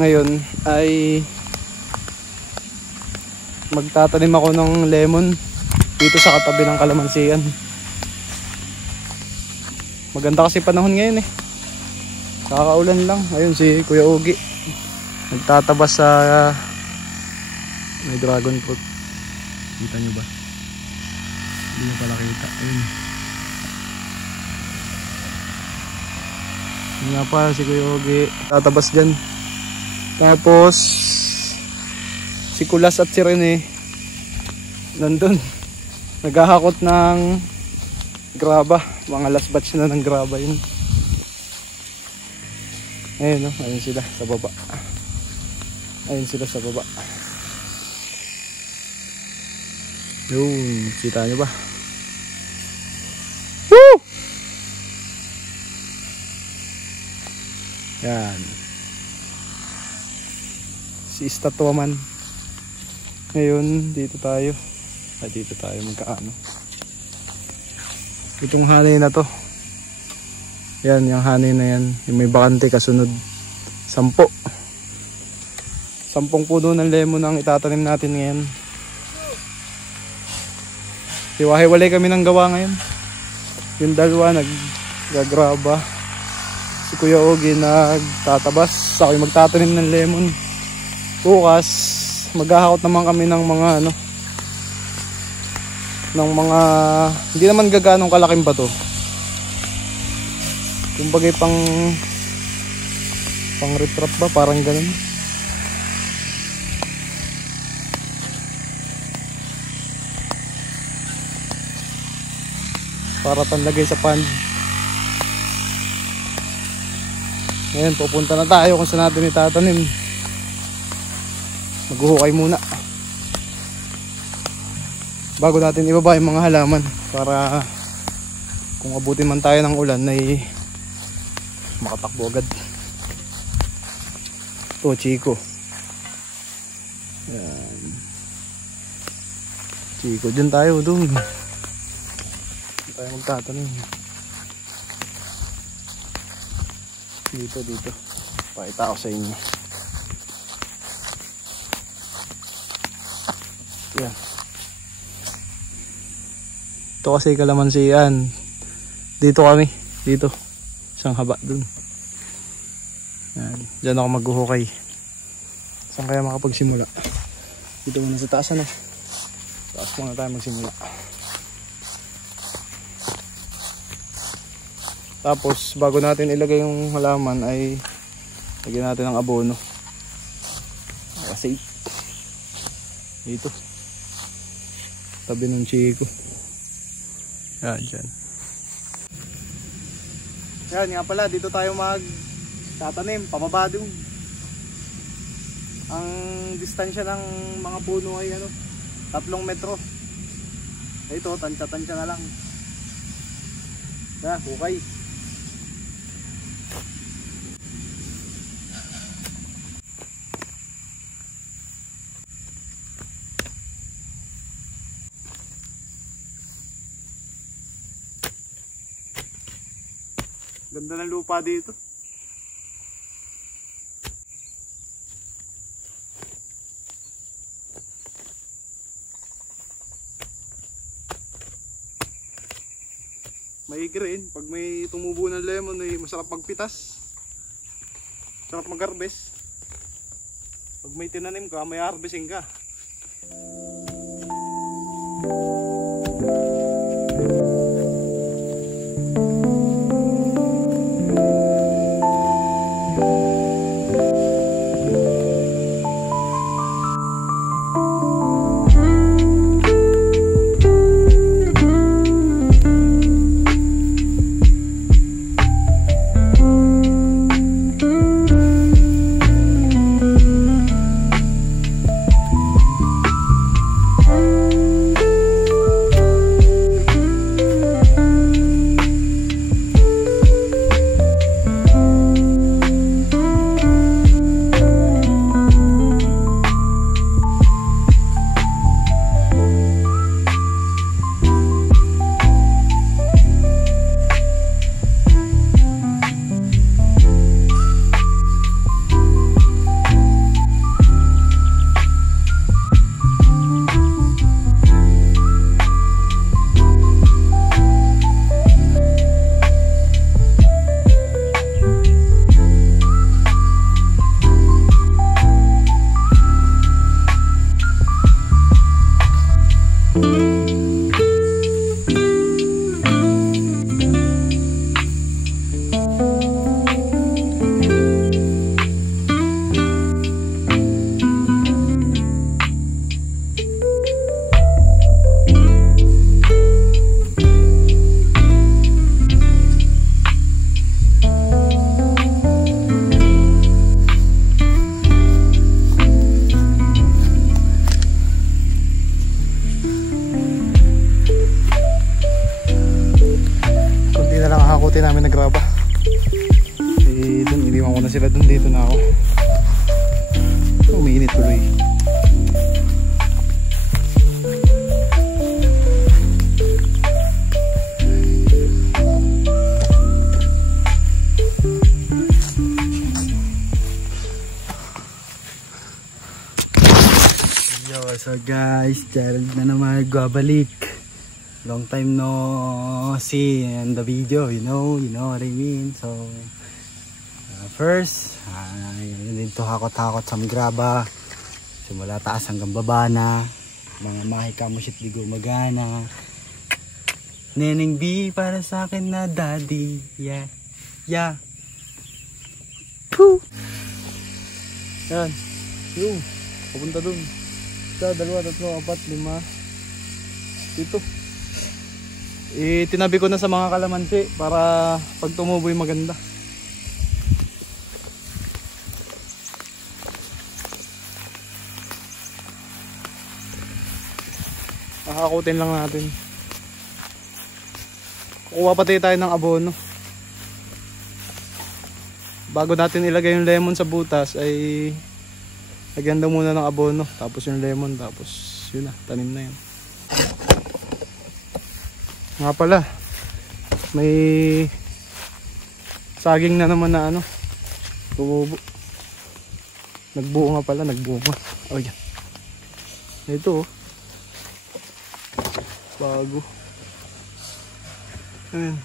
Ngayon ay magtatanim ako ng lemon dito sa katabi ng kalamansian. Maganda kasi panahon ngayon eh. Kakaulan lang. Ayun si Kuya Ogi nagtatabas sa may dragon fruit. Kita nyo ba? Hindi nyo pala kita. Ayun. Yun nga pa si Kuya Ogi tatabas dyan. Tapos si Kulas at si Rene nandun naghahakot ng graba. Mga last batch na ng graba yun. Ayun no, ayun sila sa baba. Ayun sila sa baba. Yun, kita nyo ba? Woo! Yan. Si Estatwa man. Ngayon, dito tayo. Ay, dito tayo magkaano. Itong hanay na to. Yan, yung hanay na yan. Yung may bakante kasunod. 10. 10 puno ng lemon ang itatanim natin ngayon. Hiwa-hiwalay kami ng gawa ngayon. Yung dalawa naggagraba. Si Kuya Ogi nagtatabas. Ako yung magtatanim ng lemon. Bukas maghahakot naman kami ng mga ano, ng mga hindi naman gaganong kalaking bato. Kumbaga pang riprap ba, parang ganun. Para panlagay sa pan. Ngayon pupunta na tayo kung saan natin itatanim. Maghuhukay muna bago natin ibaba yung mga halaman para kung abutin man tayo ng ulan ay makatakbo agad. Ito Chico. Yan. Chico, dyan tayo doon. Dyan tayo magtatanim. Dito pakita ko sa inyo. Yan. Ito kasi kalamansian. Dito kami. Dito. Isang haba dun. Yan. Diyan ako maghuhukay. Saan kaya makapagsimula? Dito muna sa taas ano. Taas muna tayo magsimula. Tapos bago natin ilagay yung halaman ay lagyan natin ng abono. Kasi dito. Tabi ng Chico. Yan, dyan. Yan nga pala, dito tayo magtatanim, pababa doon. Ang distansya ng mga puno ay 3 metro. Ito, tansya-tansya na lang. Yan, hukay. Ganda ng lupa dito. May green. Pag may tumubo ng lemon ay masarap magpitas. Sarap mag-harvest. Pag may tinanim ka, may harvesting ka. Umiinit tuloy. So guys, Gerald na naman nagbabalik. Long time no see in the video, you know what I mean. So first, dito hakot-hakot sa graba. Simula taas hanggang baba na. Mga mahikamushit di gumagana. Neneng B para sa akin na daddy. Yeah. Yeah. Poo. Yan. Yung. Papunta dun. 1, 2, 3, 4, 5. Dito. Tinabi ko na sa mga kalamansi para pag tumuboy maganda. Nakakutin lang natin. Kukuha pati tayo ng abono. Bago natin ilagay yung lemon sa butas ay lagyan daw muna ng abono, tapos yung lemon, tapos yun na, tanim na yan. Nga pala, may saging na naman na ano, tumubo. Nagbuo nga pala, nagbunga. Oh yan. Ito oh. Bago. Ayan.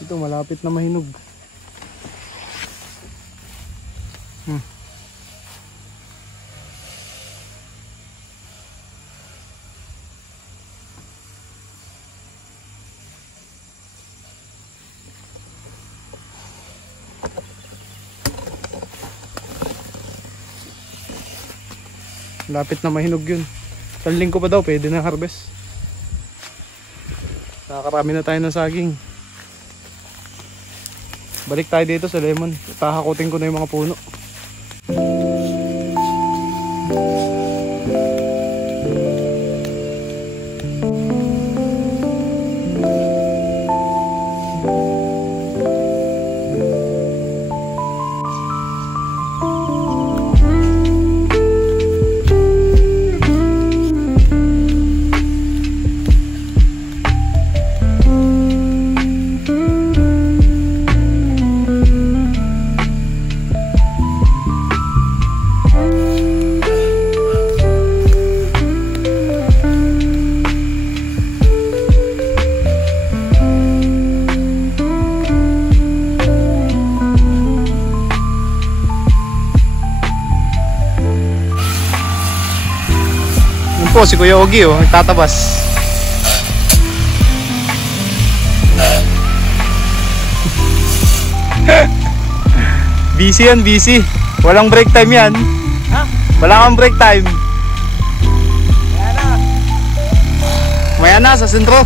Ito malapit na mahinog. Malapit na mahinog yun. Isang linggo pa daw pwede na harvest. Nakakarami na tayo ng saging. Balik tayo dito sa lemon. Tahakutin ko na yung mga puno. Po, si Kuya Ogie oh, nagtatabas. Busy yan, busy. Walang break time yan. Ha? Wala kang break time. Maya na sa sentro.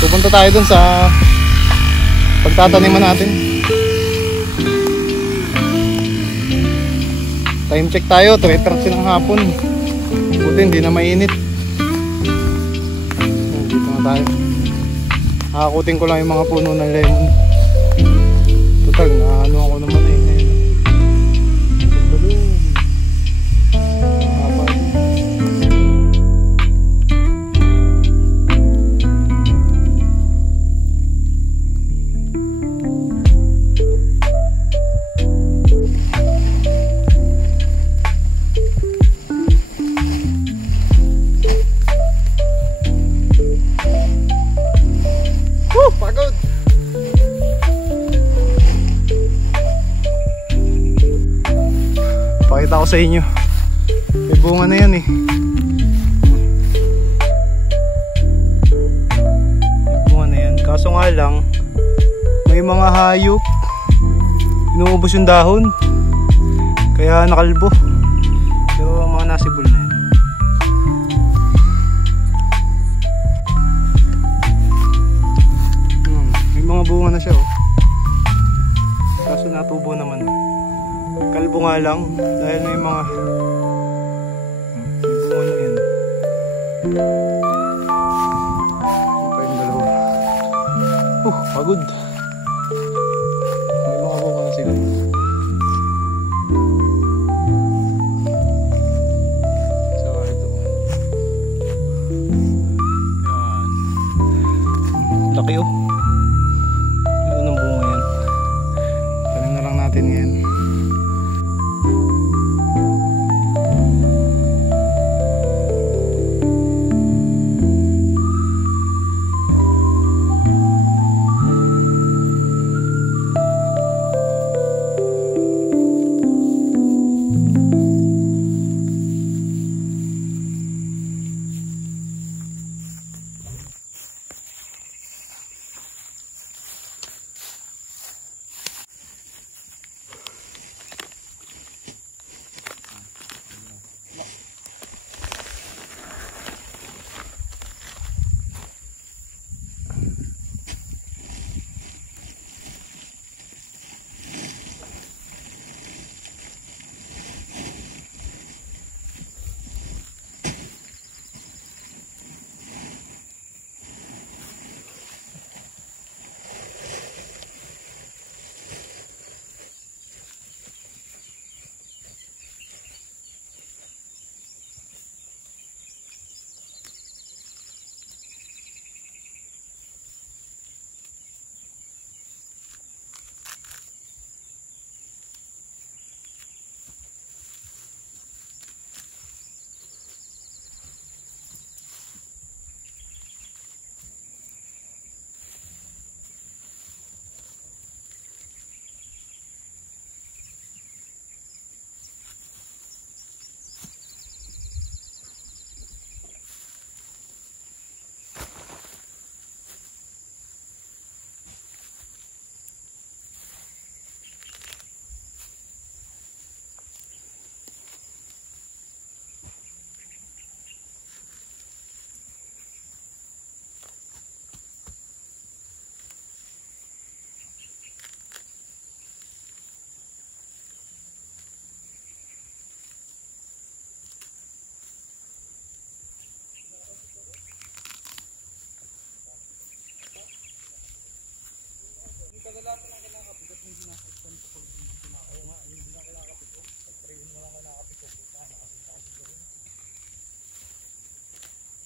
Pupunta tayo dun sa pagtataniman natin. Time check tayo, 3:30 ng hapon. Buti hindi na mainit. Dito na tayo. Hakakutin ko lang yung mga puno ng lemon. Total, ano ako naman eh. Pagod. Pakita ko sa inyo. May bunga na yan eh. May bunga na yan. Kaso nga lang, may mga hayop. Inuubos yung dahon. Kaya nakalbo. Pero mga nasibol na yan. May mga bunga na siya oh. Kaso natubo naman. Kalbo nga lang dahil may mga bunga na yan. Ito pa yung dalawa. Pagod. May mga bunga na sila. So ito. Yan. Laki oh. Ito ng bunga yan. Tanim na lang natin ngayon.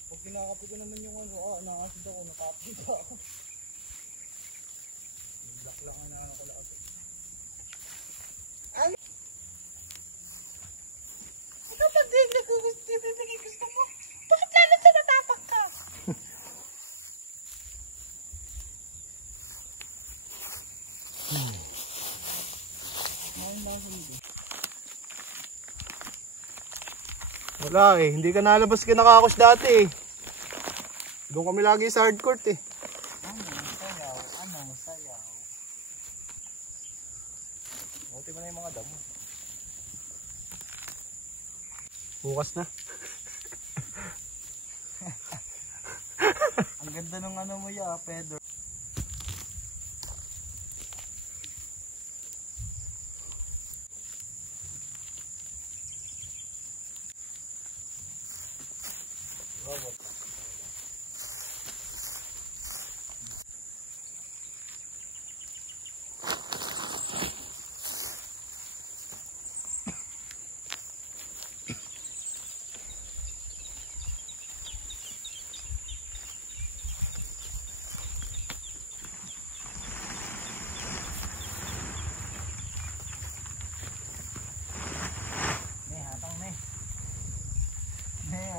Pag kinakapit ko naman yung ano, nakasid ako, nakapit ako. Black lang ang nakakalakapit. Ay! Kapag din gusto mo, bakit lalo sa natapak ka? Wala eh, hindi ka nalabas kinakakos dati eh. Doon kami lagi sa hardcourt eh. Ano sayaw? Buti mo na yung mga damo. Bukas na. Ang ganda ng ano mo ya, Pedro.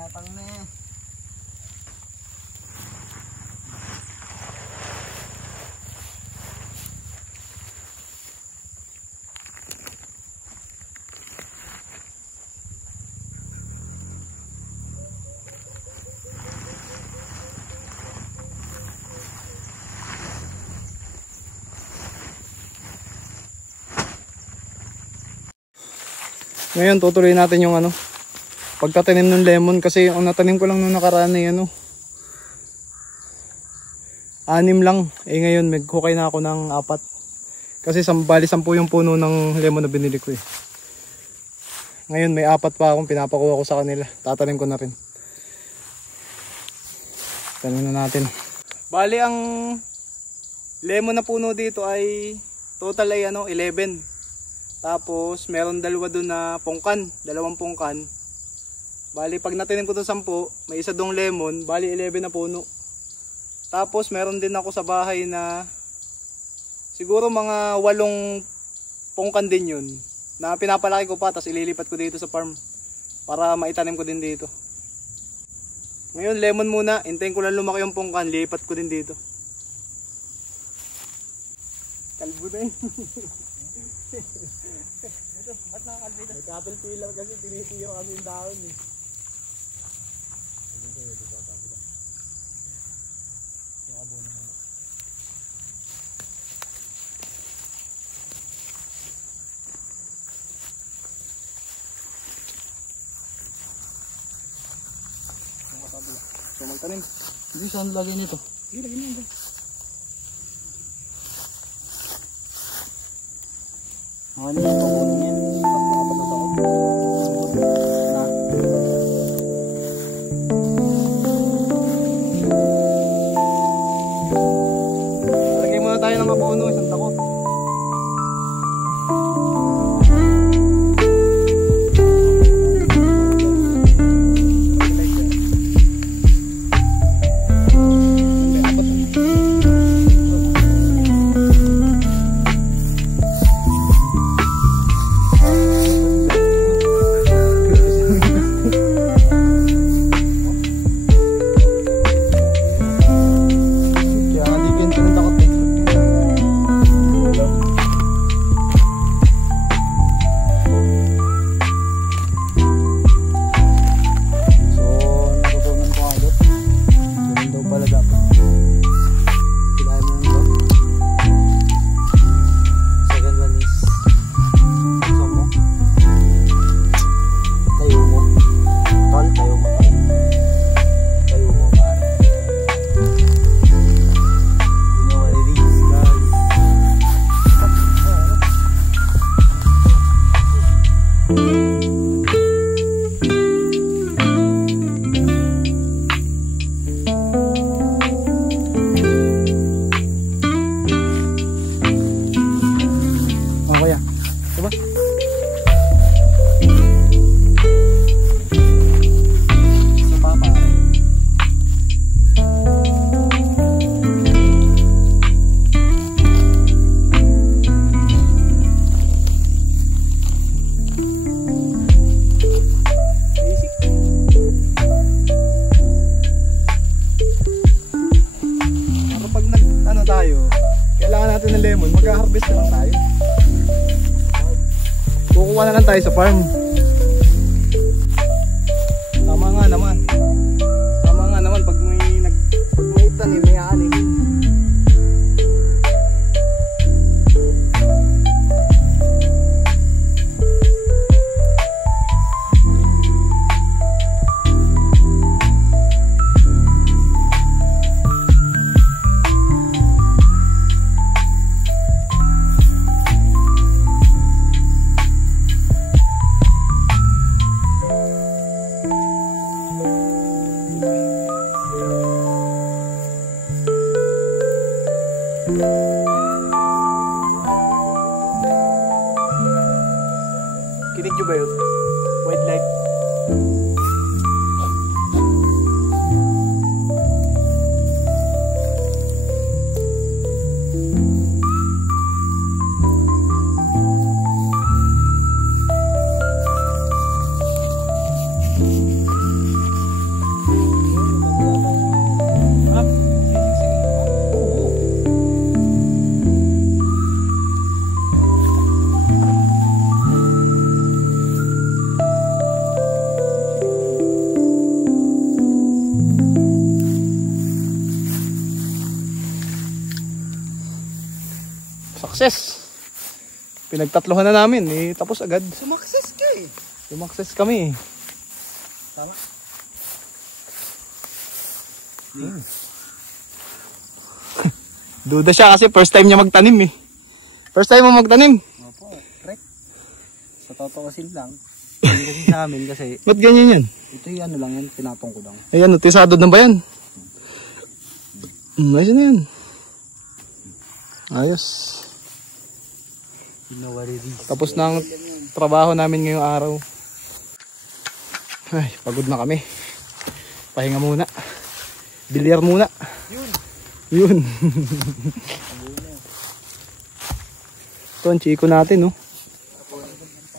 Hatang na eh. Ngayon tutuloy natin yung ano, pagtatanim ng lemon kasi yung natanim ko lang nung nakaraan ay ano, 6 lang. Eh ngayon maghukay na ako ng 4. Kasi bali 10 yung puno ng lemon na binili ko eh. Ngayon may 4 pa akong pinapakuha ko sa kanila. Tatanim ko na rin. Tanim na natin. Bali ang lemon na puno dito ay total ay 11. Tapos meron 2 doon na pungkan, 2 pungkan. Bali pag natanim ko to 10, may isa dong lemon, bali 11 na puno. Tapos meron din ako sa bahay na siguro mga 8 pungkan din yun. Na pinapalaki ko pa, tapos ililipat ko dito sa farm para maitanim ko din dito. Ngayon lemon muna, hintayin ko lang lumaki yung pungkan, lipat ko din dito. Kalbo na yun. Ba't nakakalbi na? Nagkapil-pilar kasi tinitiro kami yung dahon eh. So magtanim. Hindi saan lagay nito? Sige, lagyan mo yan. Ano yung pagulong yan? Nakapatas ako. Ha? Lagay muna tayo ng abono, isang takot. Mag-harvest na lang tayo. Kukuha na lang tayo sa farm. Tama nga naman. Tama nga naman pag may tanim, may aanim. Kinig nyo ba yun? Wildlife. Success. Pinagtatlohan na namin eh, tapos agad. Sumakses ka eh. Sumakses kami. Tama. Duda siya kasi first time niya magtanim eh. First time mo magtanim. Opo, correct. Sa totoo kasi lang. Yan kasi sa amin kasi Ba't ganyan yan? ito yung ano lang yan, tinatong ko lang. Ayan, tisado na ba yan? Ayos na yan. Ayos. Tapos na ang trabaho namin ngayong araw. Ay, pagod na kami. Pahinga muna. Bilyar muna. Yun. Ito ang chiko natin, no?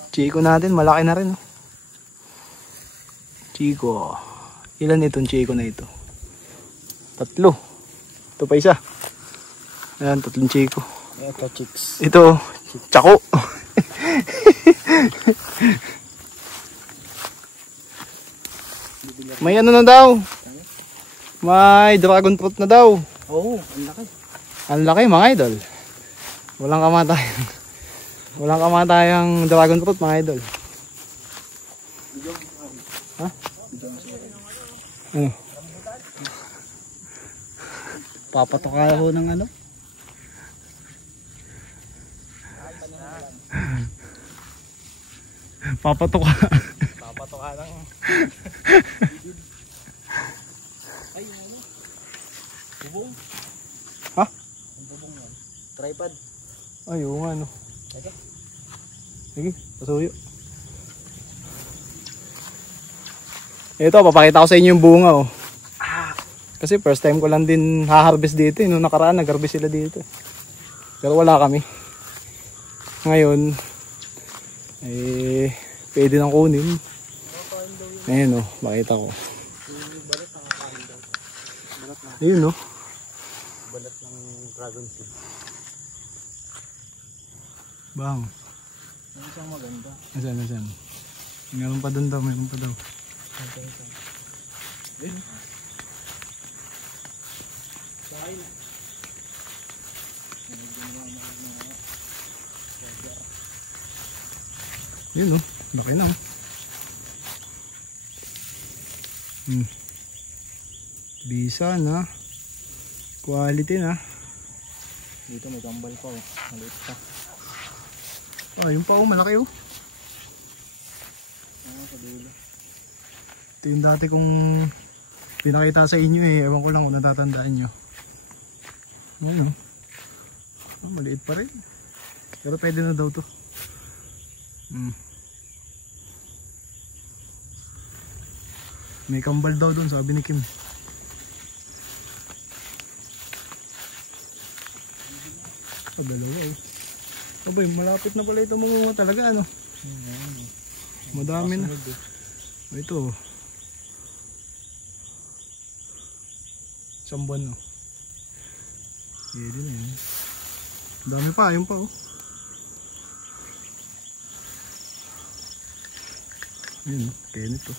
Chiko natin, malaki na rin, no? Chiko. Ilan itong chiko na ito? 3. Ito pa isa. Ayan, 3 chiko. Ito chicks. Ito, tsako. May ano na daw. May dragon fruit na daw. Oo, ang laki. Ang laki mga idol. Walang kamatayan. Walang kamatayang dragon fruit mga idol. Ha? Ano? Papatok ako ng ano? Papatok ka. Papatok ka lang. Ay, ano? Bubong? Ha? Ang bubong yan. Tripod. Ay, oo nga no. Sige. Sige, pasuyo. Ito, papakita ko sa inyo yung bunga oh. Kasi first time ko lang din ha-harvest dito. Noong nakaraan, nag-harvest sila dito. Pero wala kami. Ngayon, pwede nang kunin. Ayan o, makita ko. Ayun o. Balat ng dragon seed. Bang. Ang isang maganda. Asan? Meron pa dun daw, meron pa daw. Ayun. Yun o, laki na. Bisa na. Quality na. Dito may kambal pa oh. Maliit pa. Yung pa oh, malaki oh. Sa dulo. Ito yung dati kong pinakita sa inyo eh. Ewan ko lang kung natatandaan nyo. Ayun oh. Maliit pa rin. Pero pwede na daw to. May kambal daw doon, sabi ni Kim. Dalawa eh. Abay, malapit na pala ito mga talaga ano. Madami na. Ito. Isang buwan no. Pwede na yan. Dami pa, ayun pa oh. Ayun, kaya nito.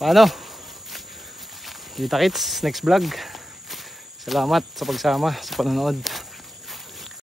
Paano? Kita kits, next vlog. Salamat sa pagsama, sa panonood.